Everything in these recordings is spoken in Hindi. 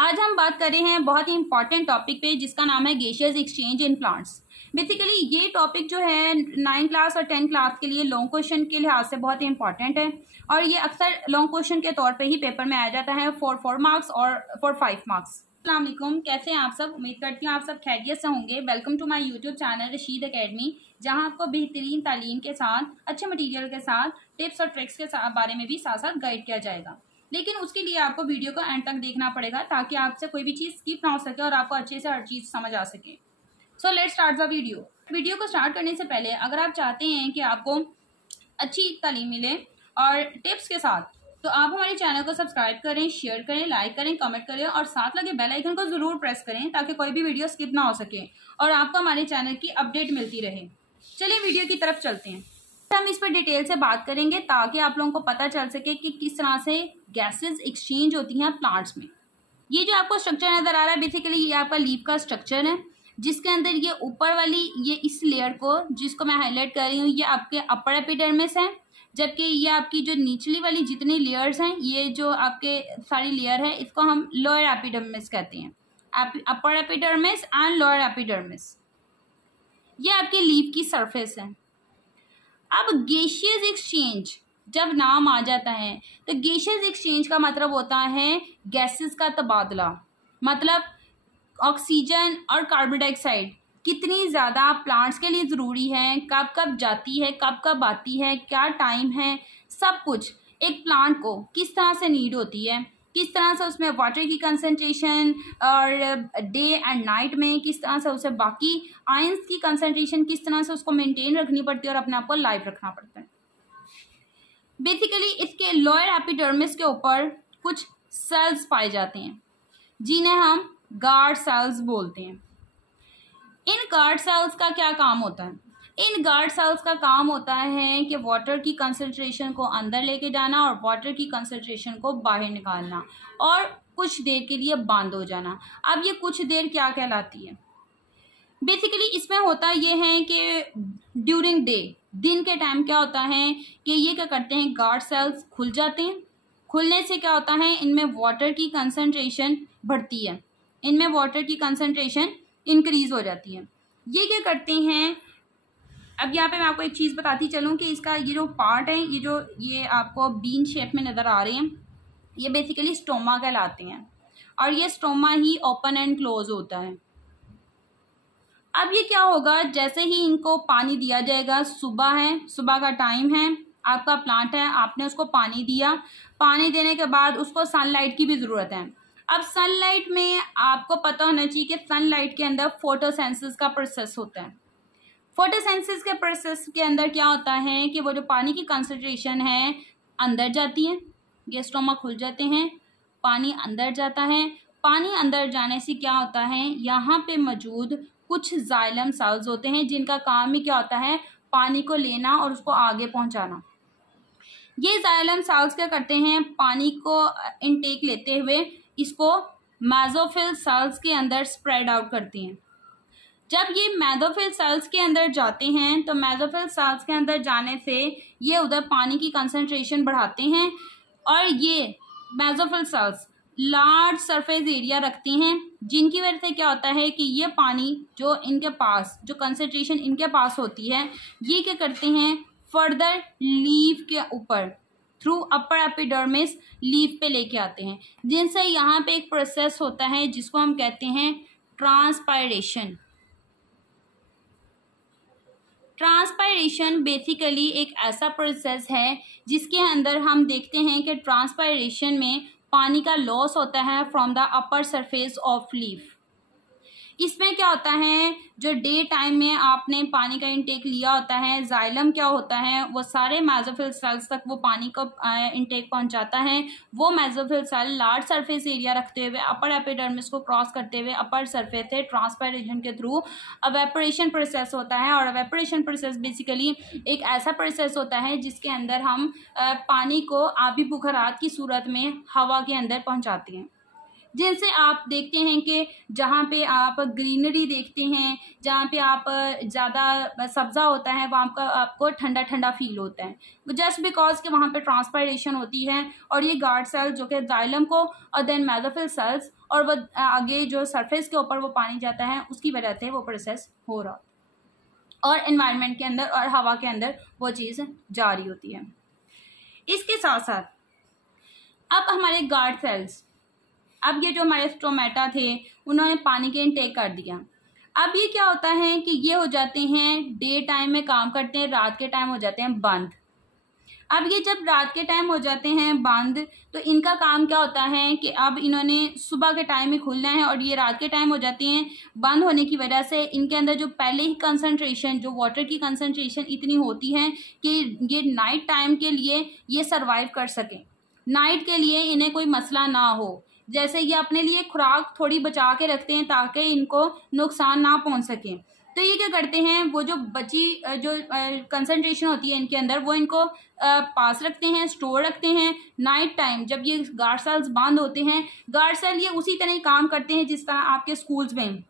आज हम बात कर रहे हैं बहुत ही इंपॉर्टेंट टॉपिक पे जिसका नाम है gaseous exchange in plants. Basically ये टॉपिक जो है 9 क्लास और 10 क्लास के लिए लॉन्ग क्वेश्चन के लिहाज से बहुत ही इंपॉर्टेंट है और ये अक्सर लॉन्ग क्वेश्चन के तौर पे ही पेपर में आ जाता है फॉर 4 मार्क्स और फॉर 5 मार्क्स। अस्सलाम वालेकुम, कैसे हैं आप सब? उम्मीद करती हूँ आप सब खैरियत से होंगे। Welcome to my YouTube channel Rashid academy, जहाँ आपको बेहतरीन तालीम के साथ अच्छे मटीरियल के साथ टिप्स और ट्रिक्स के बारे में भी साथ साथ गाइड किया जाएगा। लेकिन उसके लिए आपको वीडियो को एंड तक देखना पड़ेगा ताकि आपसे कोई भी चीज़ स्किप ना हो सके और आपको अच्छे से हर चीज़ समझ आ सके। So let's start the video को स्टार्ट करने से पहले अगर आप चाहते हैं कि आपको अच्छी तालीम मिले और टिप्स के साथ, तो आप हमारे चैनल को सब्सक्राइब करें, शेयर करें, लाइक करें, कमेंट करें और साथ लगे बेल आइकन को ज़रूर प्रेस करें ताकि कोई भी वीडियो स्किप ना हो सके और आपको हमारे चैनल की अपडेट मिलती रहे। चलिए वीडियो की तरफ चलते हैं। हम इस पर डिटेल से बात करेंगे ताकि आप लोगों को पता चल सके कि किस तरह से गैसेस एक्सचेंज होती हैं प्लांट्स में। ये जो आपको स्ट्रक्चर नज़र आ रहा है, बेसिकली ये आपका लीफ का स्ट्रक्चर है, जिसके अंदर ये ऊपर वाली ये इस लेयर को जिसको मैं हाईलाइट कर रही हूँ ये आपके अपर एपिडर्मिस है, जबकि ये आपकी जो निचली वाली जितनी लेयर्स हैं, ये जो आपके सारी लेयर है, इसको हम लोअर एपिडर्मिस कहते हैं। Upper epidermis and lower epidermis, ये आपके लीफ की सरफेस है। अब गैसियस एक्सचेंज जब नाम आ जाता है तो गैसियस एक्सचेंज का मतलब होता है गैसेस का तबादला। मतलब ऑक्सीजन और कार्बन डाइऑक्साइड कितनी ज़्यादा प्लांट्स के लिए ज़रूरी है, कब कब जाती है, कब कब आती है, क्या टाइम है, सब कुछ एक प्लांट को किस तरह से नीड होती है, किस तरह से उसमें वाटर की कंसंट्रेशन और डे एंड नाइट में किस तरह से उसे बाकी आयंस की कंसंट्रेशन किस तरह से उसको मेंटेन रखनी पड़ती है और अपने आप को लाइव रखना पड़ता है। बेसिकली इसके लोअर एपिडर्मिस के ऊपर कुछ सेल्स पाए जाते हैं जिन्हें हम गार्ड सेल्स बोलते हैं। इन गार्ड सेल्स का क्या काम होता है? इन गार्ड सेल्स का काम होता है कि वाटर की कंसंट्रेशन को अंदर लेके जाना और वाटर की कंसंट्रेशन को बाहर निकालना और कुछ देर के लिए बंद हो जाना। अब ये कुछ देर क्या कहलाती है? बेसिकली इसमें होता ये है कि ड्यूरिंग डे, दिन के टाइम क्या होता है कि ये क्या करते हैं, गार्ड सेल्स खुल जाते हैं। खुलने से क्या होता है, इनमें वाटर की कंसंट्रेशन बढ़ती है, इनमें वाटर की कंसंट्रेशन इंक्रीज हो जाती है। ये क्या करते हैं, अब यहाँ पे मैं आपको एक चीज़ बताती चलूँ कि इसका ये जो पार्ट है, ये आपको बीन शेप में नज़र आ रहे हैं, ये बेसिकली स्टोमा कहलाते हैं और ये stoma he open and close होता है। अब ये क्या होगा, जैसे ही इनको पानी दिया जाएगा, सुबह है, सुबह का टाइम है, आपका प्लांट है, आपने उसको पानी दिया, पानी देने के बाद उसको सनलाइट की भी ज़रूरत है। अब सनलाइट में आपको पता होना चाहिए कि सनलाइट के अंदर फोटोसिंथेसिस का प्रोसेस होता है। फोटोसिंथेसिस के प्रोसेस के अंदर क्या होता है कि वो जो पानी की कंसंट्रेशन है अंदर जाती है, ये स्टोमा खुल जाते हैं, पानी अंदर जाता है। पानी अंदर जाने से क्या होता है, यहाँ पे मौजूद कुछ जाइलम सेल्स होते हैं जिनका काम ही क्या होता है, पानी को लेना और उसको आगे पहुँचाना। ये जाइलम सेल्स क्या करते हैं, पानी को इनटेक लेते हुए इसको मेसोफिल सेल्स के अंदर स्प्रेड आउट करती हैं। जब ये मेसोफिल सेल्स के अंदर जाते हैं तो मेसोफिल सेल्स के अंदर जाने से ये उधर पानी की कंसंट्रेशन बढ़ाते हैं और ये mesophyll cells large surface area रखती हैं, जिनकी वजह से क्या होता है कि ये पानी जो इनके पास, जो कंसंट्रेशन इनके पास होती है, ये क्या करते हैं, फर्दर लीफ के ऊपर थ्रू अपर एपिडर्मिस लीफ पे लेके आते हैं, जिनसे यहाँ पे एक प्रोसेस होता है जिसको हम कहते हैं ट्रांसपायरेशन। ट्रांसपायरेशन बेसिकली एक ऐसा प्रोसेस है जिसके अंदर हम देखते हैं कि ट्रांसपायरेशन में पानी का लॉस होता है from the upper surface of leaf. इसमें क्या होता है, जो डे टाइम में आपने पानी का इनटेक लिया होता है, जाइलम क्या होता है, वो सारे मेसोफिल सेल्स तक वो पानी को इनटेक पहुंचाता है। वो mesophyll cell large surface area रखते हुए अपर एपिडर्मिस को क्रॉस करते हुए अपर सरफेस से ट्रांसपायरेशन के थ्रू एवेपोरेशन प्रोसेस होता है। और एवेपोरेशन प्रोसेस बेसिकली एक ऐसा प्रोसेस होता है जिसके अंदर हम पानी को आबी बुखारात की सूरत में हवा के अंदर पहुँचाते हैं। जिनसे आप देखते हैं कि जहाँ पे आप ग्रीनरी देखते हैं, जहाँ पे आप ज़्यादा सब्ज़ा होता है, वहाँ का आपको ठंडा ठंडा फील होता है, जस्ट बिकॉज कि वहाँ पे ट्रांसपायरेशन होती है। और ये गार्ड सेल्स जो कि जाइलम को और देन मेसोफिल सेल्स और वो आगे जो सरफेस के ऊपर वो पानी जाता है उसकी वजह से वो प्रोसेस हो रहा और एनवायरनमेंट के अंदर और हवा के अंदर वो चीज़ जारी होती है। इसके साथ साथ अब हमारे गार्ड सेल्स, अब ये जो हमारे स्टोमेटा थे उन्होंने पानी के इनटेक कर दिया। अब ये क्या होता है कि ये हो जाते हैं डे टाइम में काम करते हैं, रात के टाइम हो जाते हैं बंद। अब ये जब रात के टाइम हो जाते हैं बंद तो इनका काम क्या होता है कि अब इन्होंने सुबह के टाइम में खुलना है और ये रात के टाइम हो जाते हैं बंद। होने की वजह से इनके अंदर जो पहले ही कंसंट्रेशन, जो वाटर की कंसंट्रेशन इतनी होती है कि ये नाइट टाइम के लिए ये सरवाइव कर सकें, नाइट के लिए इन्हें कोई मसला ना हो। जैसे ये अपने लिए खुराक थोड़ी बचा के रखते हैं ताकि इनको नुकसान ना पहुंच सके। तो ये क्या करते हैं, वो जो बची जो कंसंट्रेशन होती है इनके अंदर वो इनको पास रखते हैं, स्टोर रखते हैं। नाइट टाइम जब ये गार्ड सेल्स बंद होते हैं, गार्ड सेल ये उसी तरह काम करते हैं जिस तरह आपके स्कूल्स में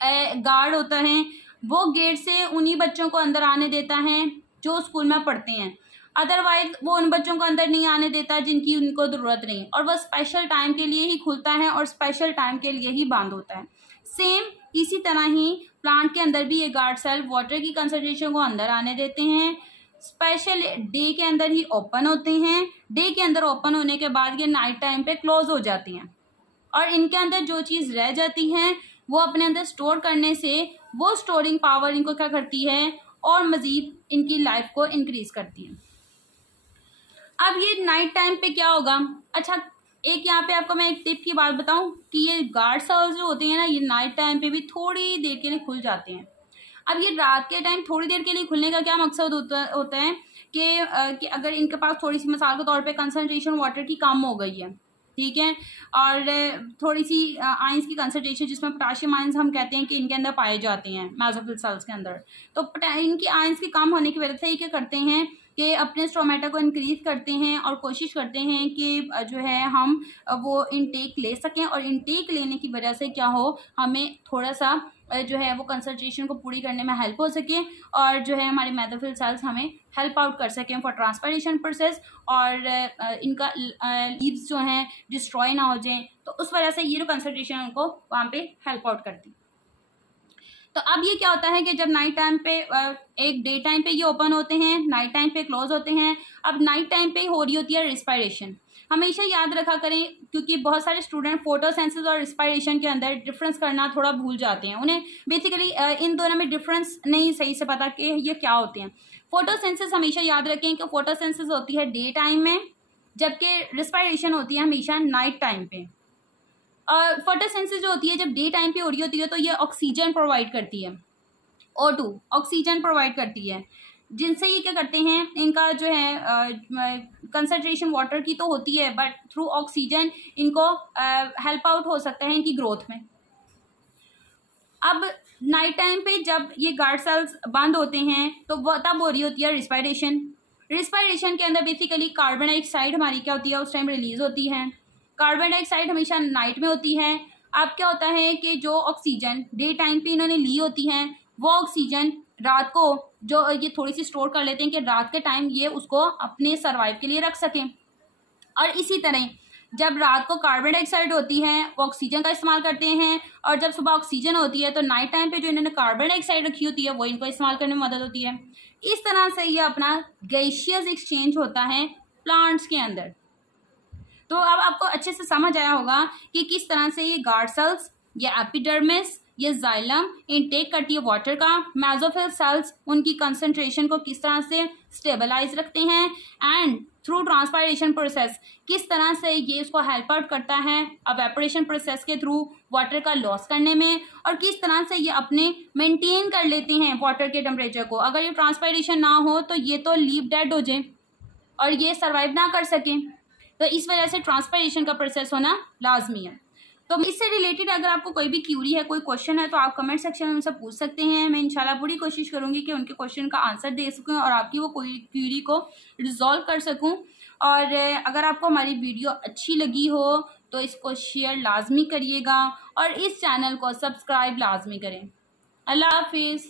गार्ड होता है, वो गेट से उन्हीं बच्चों को अंदर आने देता है जो स्कूल में पढ़ते हैं, अदरवाइज वो उन बच्चों को अंदर नहीं आने देता जिनकी उनको ज़रूरत नहीं, और वह स्पेशल टाइम के लिए ही खुलता है और स्पेशल टाइम के लिए ही बंद होता है। सेम इसी तरह ही प्लांट के अंदर भी ये गार्ड सेल वाटर की कंसंट्रेशन को अंदर आने देते हैं, स्पेशल डे के अंदर ही ओपन होते हैं। डे के अंदर ओपन होने के बाद ये नाइट टाइम पे क्लोज हो जाती हैं और इनके अंदर जो चीज़ रह जाती है वो अपने अंदर स्टोर करने से वो स्टोरिंग पावर इनको क्या करती है और मज़ीद इनकी लाइफ को इंक्रीज करती है। अब ये नाइट टाइम पे क्या होगा, अच्छा एक यहाँ पे आपको मैं एक टिप की बात बताऊं कि ये गार्ड सेल्स जो होते हैं ना, ये नाइट टाइम पे भी थोड़ी देर के लिए खुल जाते हैं। अब ये रात के टाइम थोड़ी देर के लिए खुलने का क्या मकसद होता है कि अगर इनके पास थोड़ी सी मिसाल के तौर पे कंसंट्रेशन वाटर की कम हो गई है, ठीक है, और थोड़ी सी आयंस की कंसंट्रेशन जिसमें पोटाशियम आयंस हम कहते हैं कि इनके अंदर पाए जाते हैं मेसोफिल सेल्स के अंदर, तो इनकी आयंस की कम होने की वजह से ये क्या करते हैं कि अपने स्टोमेटा को इंक्रीज करते हैं और कोशिश करते हैं कि जो है हम वो इनटेक ले सकें, और इनटेक लेने की वजह से क्या हो, हमें थोड़ा सा जो है वो कंसंट्रेशन को पूरी करने में हेल्प हो सके और जो है हमारे मेसोफिल सेल्स हमें हेल्प आउट कर सकें फॉर ट्रांसपायरेशन प्रोसेस, और इनका लीव्स जो हैं डिस्ट्रॉय ना हो जाएं, तो उस वजह से ये जो कंसंट्रेशन उनको वहाँ पे हेल्प आउट करती। तो अब ये क्या होता है कि जब नाइट टाइम पे एक डे टाइम पे ये ओपन होते हैं, नाइट टाइम पे क्लोज होते हैं। अब नाइट टाइम पे हो रही होती है रिस्पायरेशन, हमेशा याद रखा करें क्योंकि बहुत सारे स्टूडेंट फोटोसेंसिस और रिस्पायरेशन के अंदर डिफरेंस करना थोड़ा भूल जाते हैं, उन्हें बेसिकली इन दोनों में डिफरेंस नहीं सही से पता कि ये क्या होते हैं। फोटोसेंसिस हमेशा याद रखें कि फोटोसेंसिस होती है डे टाइम में, जबकि रिस्पायरेशन होती है हमेशा नाइट टाइम पे। फोटोसिंथेसिस जो होती है जब डे टाइम पे हो रही होती है तो ये ऑक्सीजन प्रोवाइड करती है, O2 ऑक्सीजन प्रोवाइड करती है, जिनसे ये क्या करते हैं, इनका जो है कंसंट्रेशन वाटर की तो होती है बट थ्रू ऑक्सीजन इनको हेल्प आउट हो सकता है इनकी ग्रोथ में। अब नाइट टाइम पे जब ये गार्ड सेल्स बंद होते हैं तो वो तब हो रही होती है रिस्पायरेशन। रिस्पायरेशन के अंदर बेसिकली कार्बन डाइऑक्साइड हमारी क्या होती है उस टाइम रिलीज होती है। कार्बन डाइऑक्साइड हमेशा नाइट में होती है। अब क्या होता है कि जो ऑक्सीजन डे टाइम पे इन्होंने ली होती है वो ऑक्सीजन रात को जो ये थोड़ी सी स्टोर कर लेते हैं कि रात के टाइम ये उसको अपने सर्वाइव के लिए रख सकें। और इसी तरह जब रात को कार्बन डाइऑक्साइड होती है वो ऑक्सीजन का इस्तेमाल करते हैं, और जब सुबह ऑक्सीजन होती है तो नाइट टाइम पे जो इन्होंने कार्बन डाइऑक्साइड रखी होती है वो इनको इस्तेमाल करने में मदद होती है। इस तरह से ये अपना गैसियस एक्सचेंज होता है प्लांट्स के अंदर। तो अब आपको अच्छे से समझ आया होगा कि किस तरह से ये गार्ड सेल्स, ये एपिडर्मिस, ये जाइलम इनटेक करती है वाटर का, मेसोफिल सेल्स उनकी कंसंट्रेशन को किस तरह से स्टेबलाइज रखते हैं, एंड थ्रू ट्रांसपायरेशन प्रोसेस किस तरह से ये इसको हेल्प आउट करता है एवेपोरेशन प्रोसेस के थ्रू वाटर का लॉस करने में, और किस तरह से ये अपने मेंटेन कर लेते हैं वाटर के टेम्परेचर को। अगर ये ट्रांसपायरेशन ना हो तो ये तो लीव डेड हो जाए और ये सर्वाइव ना कर सकें, तो इस वजह से ट्रांसपायरेशन का प्रोसेस होना लाजमी है। तो इससे रिलेटेड अगर आपको कोई भी क्यूरी है, कोई क्वेश्चन है, तो आप कमेंट सेक्शन में मुझसे पूछ सकते हैं। मैं इंशाल्लाह पूरी कोशिश करूंगी कि उनके क्वेश्चन का आंसर दे सकूं और आपकी वो कोई क्यूरी को रिजॉल्व कर सकूं। और अगर आपको हमारी वीडियो अच्छी लगी हो तो इसको शेयर लाजमी करिएगा और इस चैनल को सब्सक्राइब लाजमी करें। अल्लाह हाफिज़।